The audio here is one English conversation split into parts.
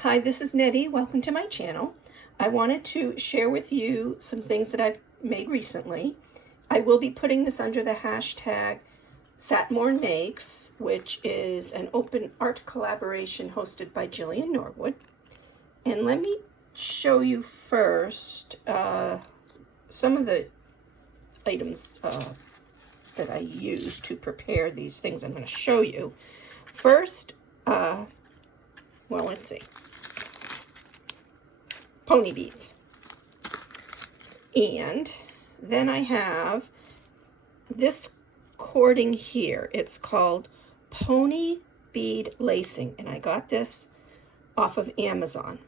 Hi, this is Nettie. Welcome to my channel. I wanted to share with you some things that I've made recently. I will be putting this under the hashtag Satmorn Makes, which is an open art collaboration hosted by Jillian Norwood. And let me show you first some of the items that I use to prepare these things I'm going to show you. First, well, let's see. Pony beads. And then I have this cording here. It's called pony bead lacing, and I got this off of Amazon.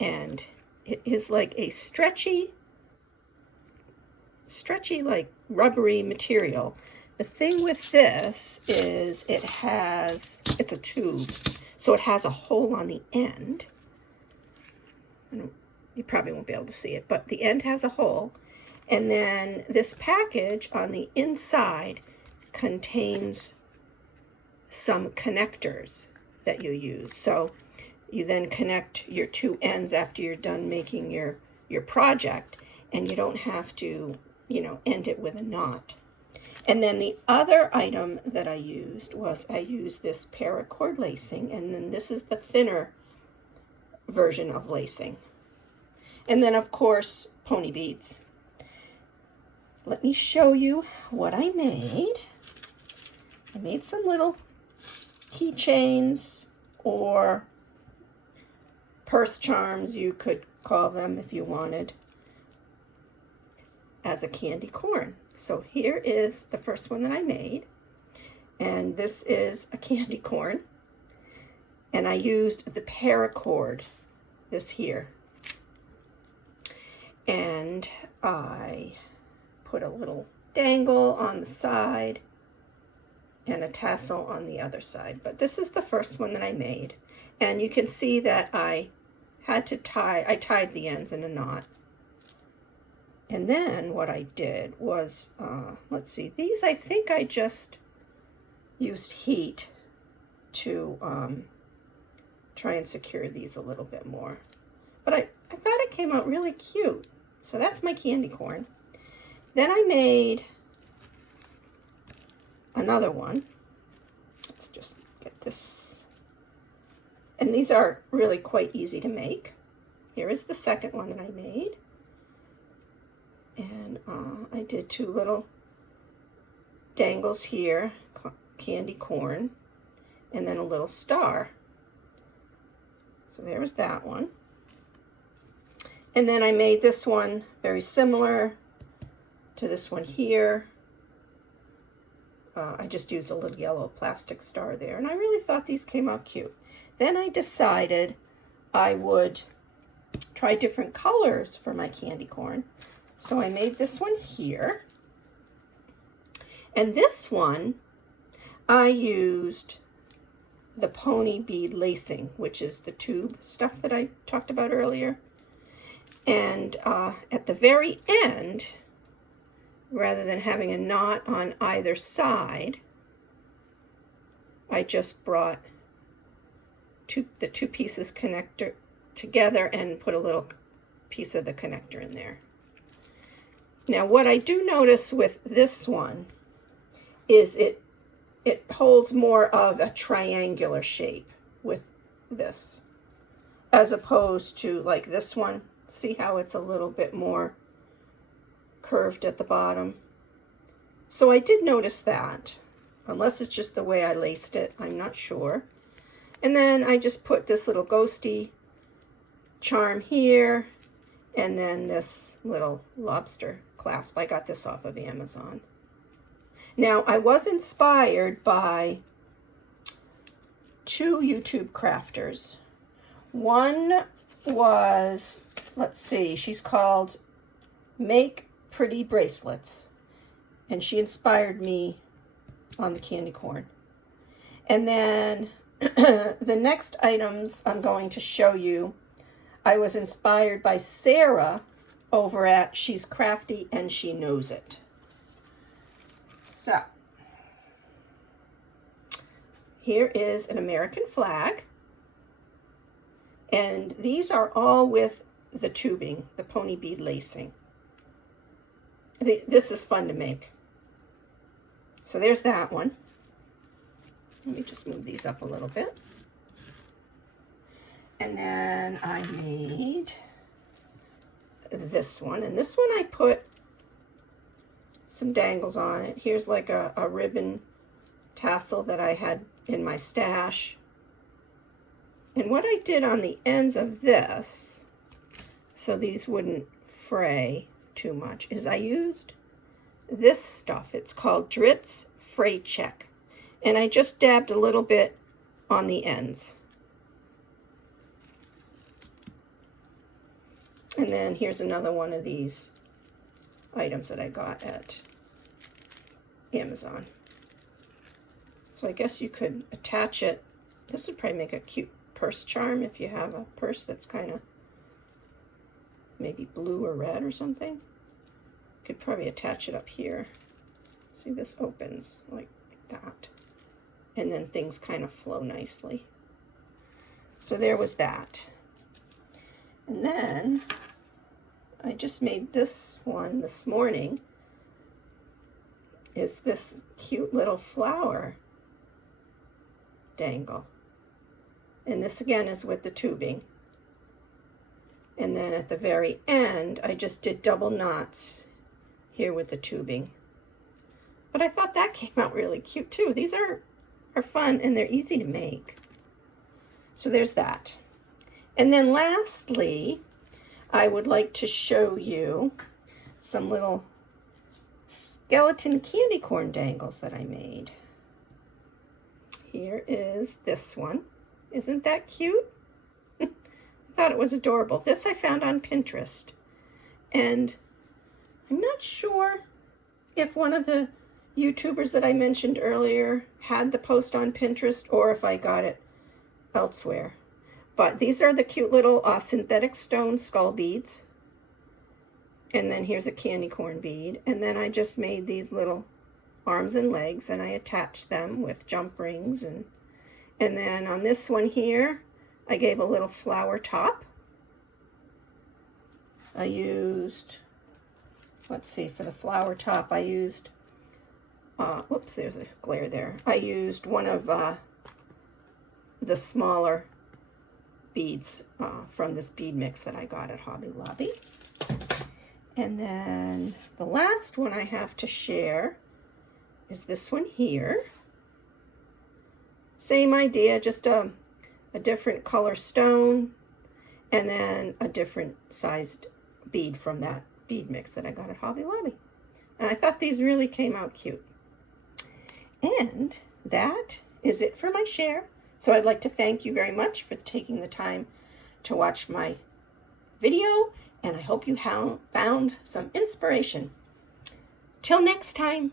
And it is like a stretchy like rubbery material. The thing with this is it's a tube, so it has a hole on the end. You probably won't be able to see it, but the end has a hole. And then this package on the inside contains some connectors that you use. So you then connect your two ends after you're done making your project, and you don't have to, end it with a knot. And then the other item that I used was this paracord lacing, and then this is the thinner version of lacing. And then, of course, pony beads. Let me show you what I made. I made some little keychains, or purse charms, you could call them if you wanted, as a candy corn. So here is the first one that I made. And this is a candy corn. And I used the paracord, this here. And I put a little dangle on the side and a tassel on the other side. But this is the first one that I made. And you can see that I tied the ends in a knot. And then what I did was, let's see, these I think I just used heat to try and secure these a little bit more. But I thought it came out really cute. So that's my candy corn. Then I made another one. Let's just get this. And these are really quite easy to make. Here is the second one that I made. And I did two little dangles here, candy corn, and then a little star. So there's that one. And then I made this one very similar to this one here. I just used a little yellow plastic star there, and I really thought these came out cute. Then I decided I would try different colors for my candy corn. So I made this one here. And this one, I used the pony bead lacing, which is the tube stuff that I talked about earlier. And at the very end, rather than having a knot on either side, I just brought the two pieces connector together and put a little piece of the connector in there. Now what I do notice with this one is it holds more of a triangular shape with this, as opposed to like this one. See how it's a little bit more curved at the bottom? So I did notice that, unless it's just the way I laced it, I'm not sure. And then I just put this little ghosty charm here, and then this little lobster clasp. I got this off of Amazon. Now, I was inspired by two YouTube crafters. One was, let's see, she's called Make Pretty Bracelets, and she inspired me on the candy corn. And then the next items I'm going to show you, I was inspired by Sarah over at She's Crafty and She Knows It. So here is an American flag, And these are all with the tubing, the pony bead lacing. This is fun to make. So there's that one. Let me just move these up a little bit. And then I made this one. And this one I put some dangles on it. Here's like a ribbon tassel that I had in my stash. And what I did on the ends of this, so these wouldn't fray too much, is I used this stuff. It's called Dritz Fray Check. And I just dabbed a little bit on the ends. And then here's another one of these items that I got at Amazon. So I guess you could attach it. This would probably make a cute purse charm if you have a purse that's kind of maybe blue or red or something. You could probably attach it up here. See, this opens like that. And then things kind of flow nicely. So there was that. And then I just made this one this morning. Is this cute little flower dangle. And this again is with the tubing. And then at the very end, I just did double knots here with the tubing. But I thought that came out really cute too. These are fun and they're easy to make. So there's that. And then lastly, I would like to show you some little skeleton candy corn dangles that I made. Here is this one. Isn't that cute? I thought it was adorable. This I found on Pinterest. And I'm not sure if one of the YouTubers that I mentioned earlier had the post on Pinterest or if I got it elsewhere. But these are the cute little synthetic stone skull beads. And then here's a candy corn bead. And then I just made these little arms and legs and I attached them with jump rings. And then on this one here, I gave a little flower top. I used, let's see, for the flower top, I used, whoops, there's a glare there. I used one of the smaller beads from this bead mix that I got at Hobby Lobby. And then the last one I have to share is this one here. Same idea, just a different color stone and then a different sized bead from that bead mix that I got at Hobby Lobby. And I thought these really came out cute. And that is it for my share. So I'd like to thank you very much for taking the time to watch my video, and I hope you found some inspiration. Till next time.